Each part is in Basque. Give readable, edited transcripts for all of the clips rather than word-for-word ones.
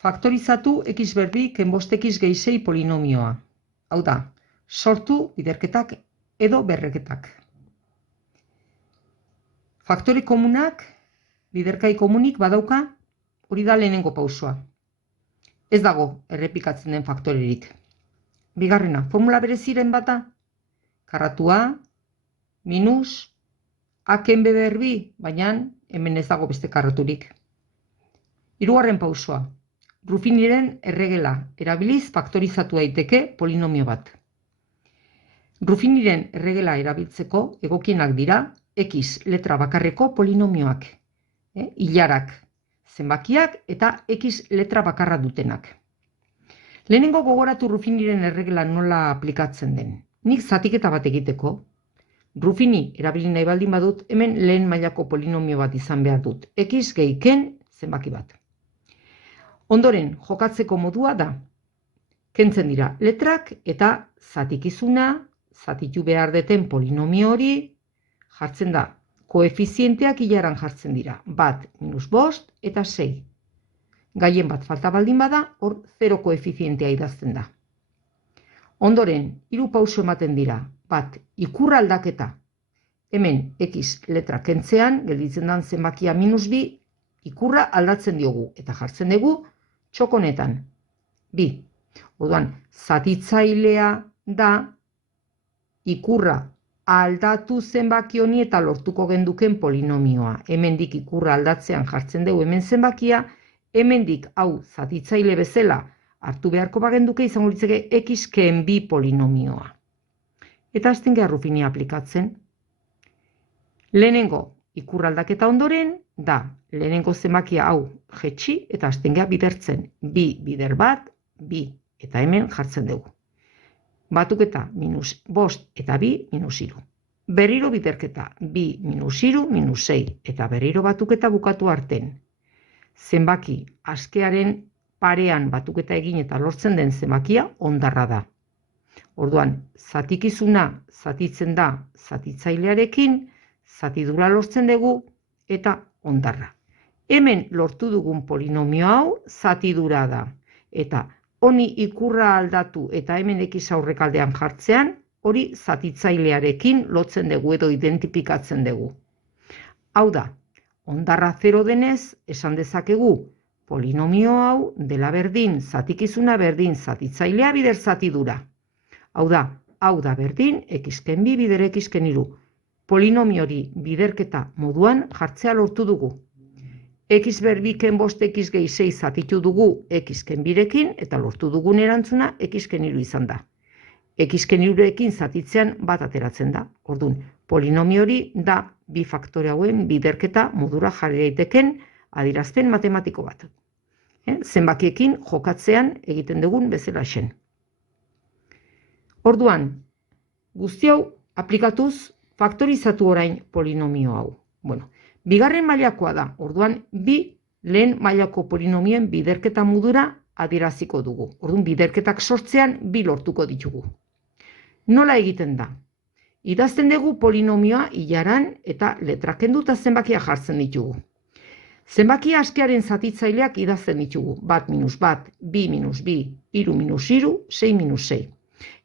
Faktorizatu x berbi kenbost x gehi 6 polinomioa. Hau da, sortu biderketak edo berreketak. Faktore komunak, biderkai komunik badauka, hori da lehenengo pausoa. Ez dago errepikatzen den faktorerik. Bigarrena, formula bereziren bata, karratua, minus, aken berbi, baina hemen ez dago beste karraturik. Hirugarren pausoa, Ruffiniren erregela erabiliz faktorizatu daiteke polinomio bat. Ruffiniren erregela erabiltzeko egokienak dira x letra bakarreko polinomioak, hilarak, zenbakiak eta x letra bakarra dutenak. Lehenengo gogoratu Ruffiniren erregela nola aplikatzen den. Nik zatiketa bat egiteko, Ruffini erabili nahi baldin badut, hemen lehen mailako polinomio bat izan behar dut. X gehi ken zenbaki bat. Ondoren, jokatzeko modua da. Kentzen dira letrak eta zatikizuna, zatitu behar deten polinomio hori, jartzen da. Koefizienteak hilaran jartzen dira. 1, -5 eta 6. Gaien bat falta baldin bada, hor 0 koefizientea idazten da. Ondoren, 3 pauso ematen dira. 1, ikurra aldaketa. Hemen, x letra kentzean, gelditzen dan zenbakia -2, ikurra aldatzen diogu eta jartzen dugu txokonetan. 2. Orduan, zatitzailea da ikurra aldatu zenbaki honi eta lortuko genduken polinomioa. Hemendik ikurra aldatzean jartzen dugu hemen zenbakia, hemendik hau zatitzaile bezala hartu beharko bagenduke izango litzake x ken 2 polinomioa. Eta hasten gara Ruffini aplikatzen. Lehenengo ikurra aldaketa ondoren da lehenengo zenbakia hau jetxi eta hasten gara bidertzen. 2 bider 1, 2 eta hemen jartzen dugu. Batuketa -5 eta 2 -3. Berriro biderketa 2 -3 -6 eta berriro batuketa bukatu arten. Zenbaki askearen parean batuketa egin eta lortzen den zenbakia ondarra da. Orduan, zatikizuna zatitzen da zatitzailearekin, zatidura lortzen dugu eta ondarra. Hemen lortu dugun polinomio hau zatidura da. Eta honi ikurra aldatu eta hemen x aurrekaldean jartzean, hori zatitzailearekin lotzen dugu edo identifikatzen dugu. Hau da, ondarra 0 denez, esan dezakegu, polinomio hau dela berdin, zatikizuna berdin, zatitzailea bider zatidura. Hau da berdin, x ken 2 bider x ken 3. Polinomio hori biderketa moduan jartzea lortu dugu. X berbi ken 5 x gehi 6 zatitu dugu x ken 2rekin eta lortu dugun erantzuna x ken 3 izan da. X ken 3rekin zatitzean bat ateratzen da. Orduan, polinomio hori da bi faktore hauen biderketa modura jarri daiteken adierazpen matematiko bat. Zenbakiekin jokatzean egiten dugun bezala zen. Orduan, guzti hau aplikatuz faktorizatu orain polinomio hau. Bigarren mailakoa da, orduan bi lehen mailako polinomioen biderketa modura adieraziko dugu. Orduan, biderketak sortzean bi lortuko ditugu. Nola egiten da? Idazten dugu polinomioa hilaran eta letra kenduta zenbakia jartzen ditugu. Zenbakia askearen zatitzaileak idazten ditugu. 1 -1, 2 -2, 3 -3, 6 -6.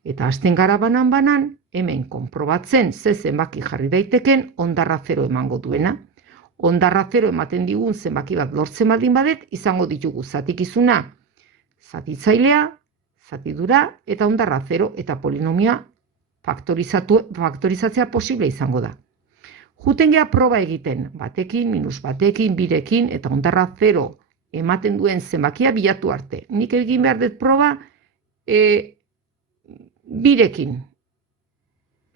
Eta hasten gara banan, hemen konprobatzen ze zenbaki jarri daiteken ondarra 0 emango duena. Ondarra 0 ematen digun zenbaki bat lortzen baldin badet, izango ditugu zatikizuna, zatitzailea, zatidura eta ondarra 0 eta polinomioa faktorizatzea posible izango da. Juten gea proba egiten, batekin, -batekin, 2rekin eta ondarra 0 ematen duen zenbakia bilatu arte. Nik egin behar dut proba 2rekin.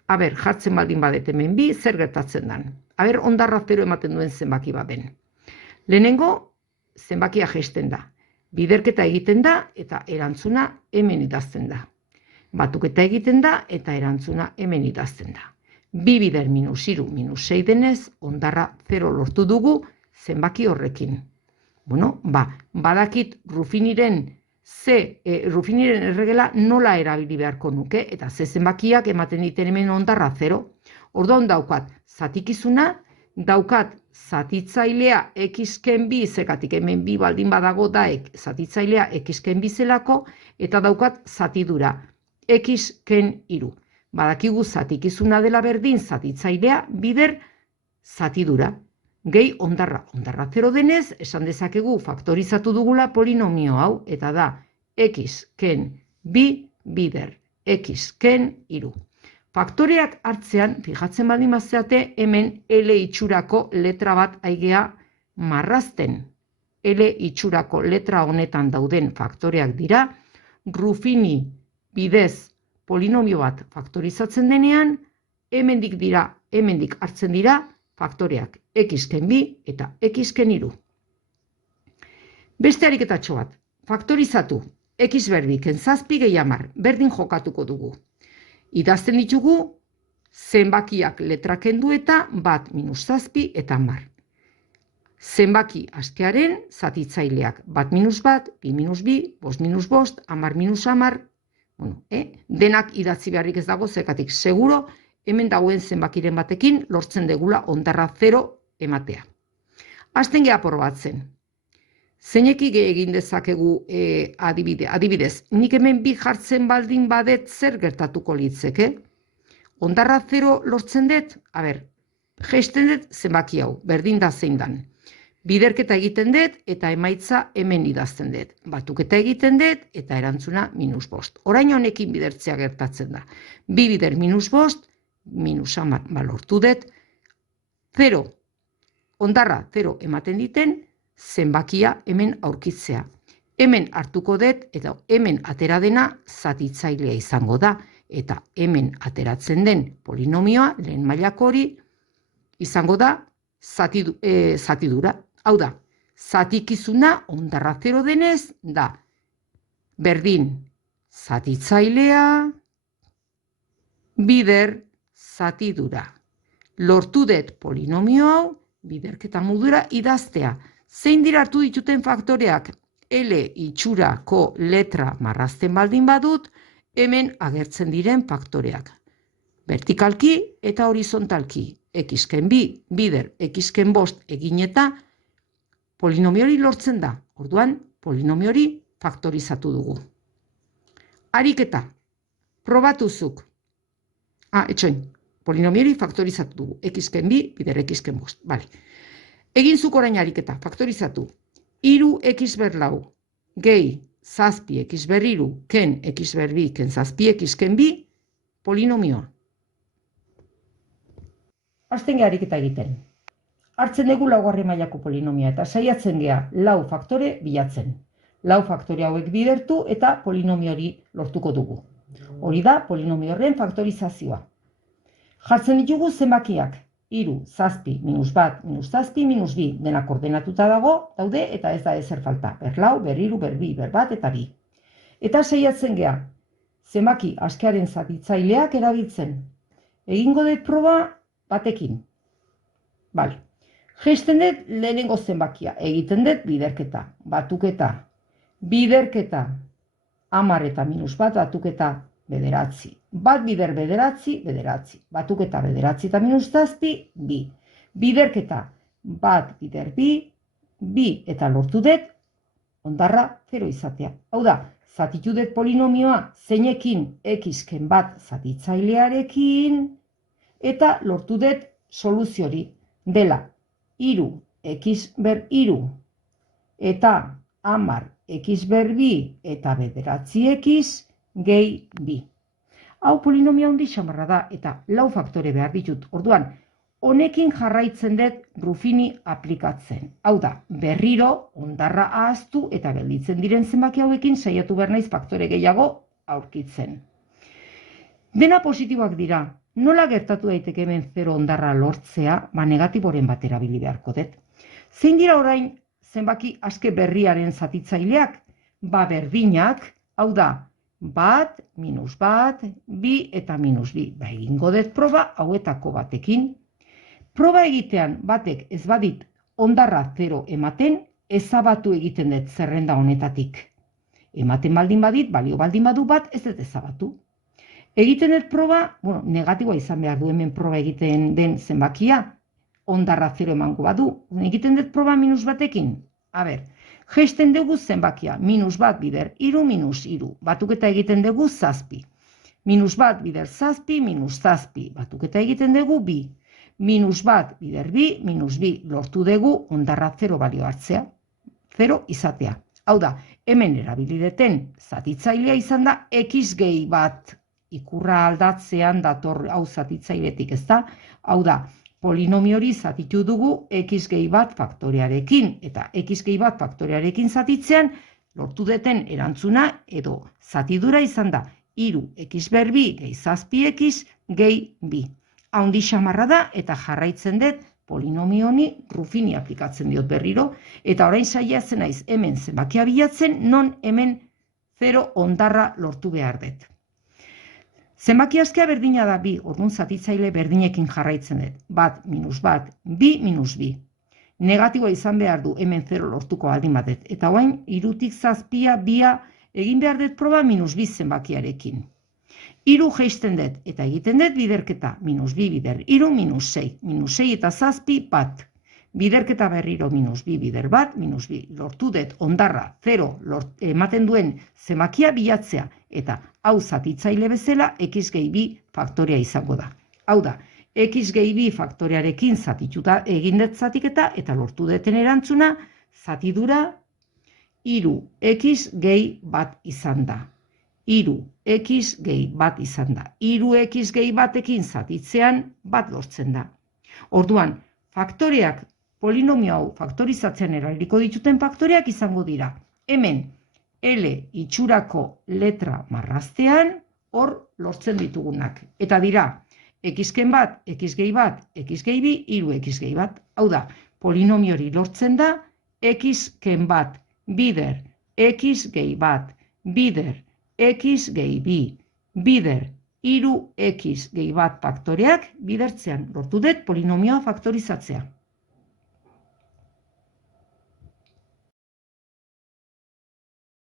Jartzen baldin badet hemen 2, zer gertatzen dan? Ondarra 0 ematen duen zenbaki baden. Lehenengo, zenbakia jaisten da. Biderketa egiten da eta erantzuna hemen idazten da. Batuketa egiten da eta erantzuna hemen idazten da. 2 bider -3 -6 denez, ondarra 0 lortu dugu zenbaki horrekin. Badakit Ruffiniren erregela nola erabili beharko nuke eta ze zenbakiak ematen diten hemen ondarra 0. Orduan daukat zatikizuna daukat zatitzailea x-ken bi, zekatik hemen bi baldin badago daek zatitzailea x-ken bi zelako, eta daukat zatidura x-ken iru. Badakigu zatikizuna dela berdin zatitzailea bider zatidura. Gehi ondarra. Ondarra 0 denez, esan dezakegu faktorizatu dugula polinomio hau, eta da x-ken bi bider x-ken iru. Faktoreak hartzean, fijatzen baldin bazeate, hemen L itxurako letra bat aigea marrazten. L itxurako letra honetan dauden faktoreak dira, Ruffini bidez polinomio bat faktorizatzen denean, hemendik hartzen dira faktoreak x-ken bi eta x-ken iru. Beste ariketatxo bat, faktorizatu x berbi ken zazpi gehi 10, berdin jokatuko dugu. Idazten ditugu zenbakiak letra kendu eta bat minus zazpi eta 10. Zenbaki askearen zatitzaileak bat minus bat, bi minus bi, bost minus bost, 10 minus 10, denak idatzi beharrik ez dago, zekatik seguro hemen dagoen zenbakiren batekin lortzen degula ondarra 0 ematea. Hasten geha probatzen. Zeinek egin dezakegu adibidez, nik hemen bi jartzen baldin badet zer gertatuko litzeke? Ondarra 0 lortzen dut? Jaisten dut zenbaki hau, berdin da zein dan. Biderketa egiten dut eta emaitza hemen idazten dut. Batuketa egiten dut eta erantzuna minus bost. Orain honekin bidertzea gertatzen da. Bi bider minus bost, minus 10 lortu dut. 0, ondarra 0 ematen diten, zenbakia hemen aurkitzea. Hemen hartuko dut eta hemen atera dena zatitzailea izango da. Eta hemen ateratzen den polinomioa, lehen mailako hori, izango da zatidura. Hau da, zatikizuna ondarra 0 denez da berdin zatitzailea bider zatidura. Lortu dut polinomio hau biderketa modura idaztea. Zein dira hartu dituten faktoreak? L itxurako letra marrazten baldin badut, hemen agertzen diren faktoreak. Vertikalki eta horizontalki. X-ken bi, bider x-ken bost egin eta polinomio hori lortzen da. Orduan, polinomio hori faktorizatu dugu. Ariketa, probatuzuk. Polinomio hori faktorizatu dugu. X-ken bi, bider x-ken bost. Vale. Egin zuk orain ariketa, faktorizatu. 3x ber lau, gehi zazpi x ber iru, ken x ber bi, ken zazpi x ken bi, polinomioa. Hasten geha ariketa egiten. Hartzen dugu laugarren mailako polinomia eta saiatzen geha lau faktore bilatzen. Lau faktore hauek bidertu eta polinomio hori lortuko dugu. Hori da polinomio horren faktorizazioa. Jartzen ditugu zenbakiak. 3, zazpi, minus bat, minus zazpi, minus bi, denak ordenatuta daude eta ez da ezer falta. Ber lau, ber iru, ber bi, ber bat eta bi. Eta saiatzen geha, zenbaki askearen zatitzaileak erabiltzen. Egingo dut proba batekin. Bale. Jaisten dut lehenengo zenbakia, egiten dut biderketa, batuketa, biderketa, 10 eta minus bat, batuketa, bederatzi. Bat bider bederatzi, bederatzi. Batuketa bederatzi eta minus zazpi, bi. Biderketa, bat bider bi, bi eta lortu dut, ondarra 0 izatea. Hau da, zatitu dut polinomioa zeinekin x-ken bat zatitzailearekin, eta lortu dut soluziori dela 3 x ber 3 eta 10 x ber bi eta bederatzi x gehi bi. Hau polinomia handi xamarra da eta lau faktore behar ditut. Orduan, honekin jarraitzen dut Ruffini aplikatzen. Hau da, berriro ondarra ahaztu eta gelditzen diren zenbaki hauekin saiatu behar naiz faktore gehiago aurkitzen. Dena positiboak dira. Nola gertatu daiteke hemen 0 ondarra lortzea, negatiboren bat erabili beharko dut. Zein dira orain zenbaki aske berriaren zatitzaileak? Berdinak, hau da, bat, minus bat, bi eta minus bi. Egingo dut proba hauetako batekin. Proba egitean batek ez badit ondarra 0 ematen, ezabatu egiten dut zerrenda honetatik. Ematen baldin badit, balio baldin badu bat, ez dut ezabatu. Egiten dut proba, negatiboa izan behar du hemen proba egiten den zenbakia. ondarra 0 emango badu. Egiten dut proba minus batekin. A ber, jaisten dugu zenbakia, minus bat bider iru, minus iru. Batuketa egiten dugu zazpi. Minus bat bider zazpi, minus zazpi. Batuketa egiten dugu bi. Minus bat bider bi, minus bi. Lortu dugu ondarra 0 balio hartzea. 0 izatea. Hau da, hemen erabilideten zatitzailea izan da x gehi bat. Ikurra aldatzean dator hau zatitzailetik, ez da? Hau da, polinomio hori zatitu dugu x gehi bat faktorearekin. Eta x gehi bat faktorearekin zatitzean, lortu deten erantzuna edo zatidura izan da iru x ber bi gehi zazpi x gehi bi. Haundi xamarra da eta jarraitzen dut polinomio honi Ruffini aplikatzen diot berriro, eta orain saiatzen naiz hemen zenbakia bilatzen, non hemen 0 ondarra lortu behar dut. Zenbaki askea berdina da bi, orduan zatitzaile berdinekin jarraitzen dut. Bat minus bat, bi minus bi. Negatiboa izan behar du hemen 0 lortuko baldin badet. Eta orain irutik zazpia bia egin behar dut proba minus bi zenbakiarekin. Iru jaisten dut, eta egiten dut biderketa, minus bi bider iru, minus 6. Minus 6 eta zazpi bat. Biderketa berriro minus bi bider bat, minus bi. Lortu dut ondarra 0 ematen duen zenbakia bilatzea, eta hau zatitzaile bezala x gehi bi faktorea izango da. Hau da, x gehi bi faktorearekin zatituta egin dut zatiketa, eta lortu duten erantzuna, zatidura iru x gehi bat izan da. Iru x gehi bat izan da. Iru x gehi batekin zatitzean bat lortzen da. Orduan, faktoreak, polinomio hau faktorizatzean erabiliko dituten faktoreak izango dira. Hemen, L itxurako letra marraztean, hor lortzen ditugunak. Eta dira, x-ken bat, x gehi bat, x gehi bi, iru x gehi bat. Hau da, polinomio hori lortzen da, x-ken bat, bider, x gehi bat, bider, x gehi bi, bider, iru x gehi bat faktoreak bidertzean lortu dut polinomioa faktorizatzea.